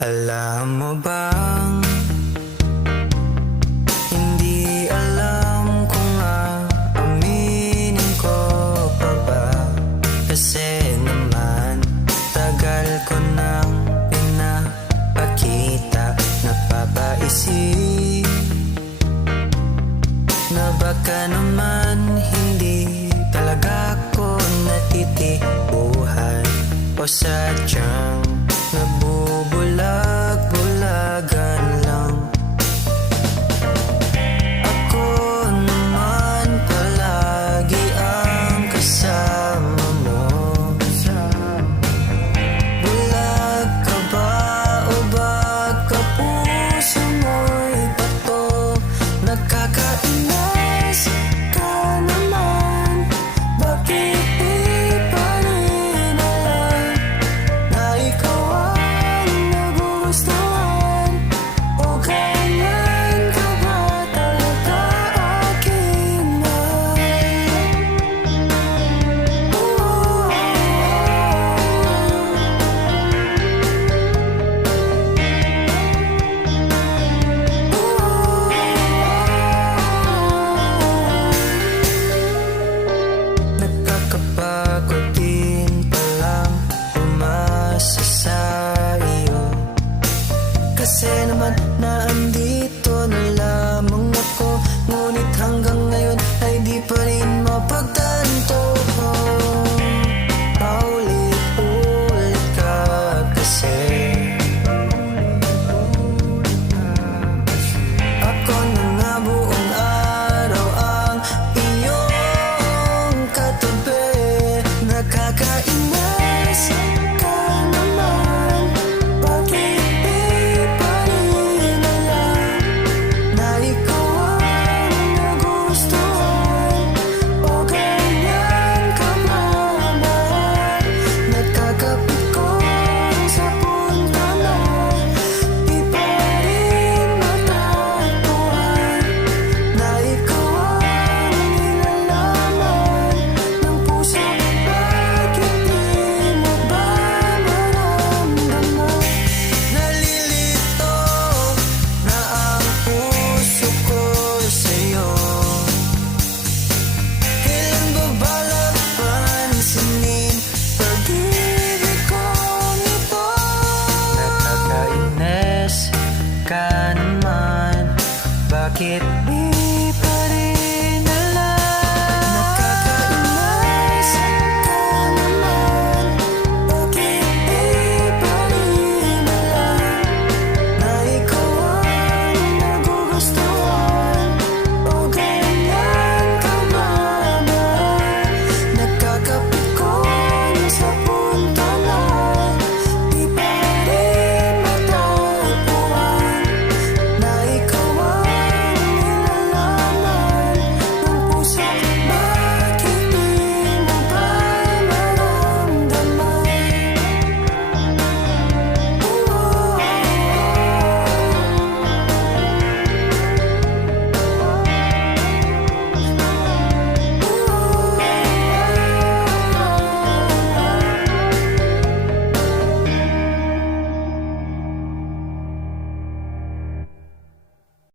Alam mo bang hindi alam kung aaminin ko pa ba? Kasi naman tagal ko nang pinapakita. Napapaisip na baka naman hindi talaga ko natitipuhan o sadyang nabubulag-bulagan lang. Ako naman palagi ang kasama mo. Bulag ka ba o baka puso mo'y bato? Nakakainis ka naman. Bakit di pa rin alam na ikaw ang nagustuhan? O ganyan ka ba talaga aking mahal? Nakakapagod din palang umasa sa iyo. Kasi naman naandito na lamang ako, ngunit hanggang ngayon ay di pa rin mapagtanto. Paulit-ulit ka kasi. Ako na nga buong araw ang iyong katabi. Nakakainis ka naman. Bakit di pa rin alam na ikaw ang nagustuhan? O ganyan ka ba mahal? Nagkakapit ko sa punto na di pa rin matagpuan na ikaw ang nilalaman ng puso. Bakit di mo ba maramdaman? Nalilito na ang puso ko sa'yo. Kailan ba balak pansinin pag-ibig ko nito? Nakakainis ka naman. Bakit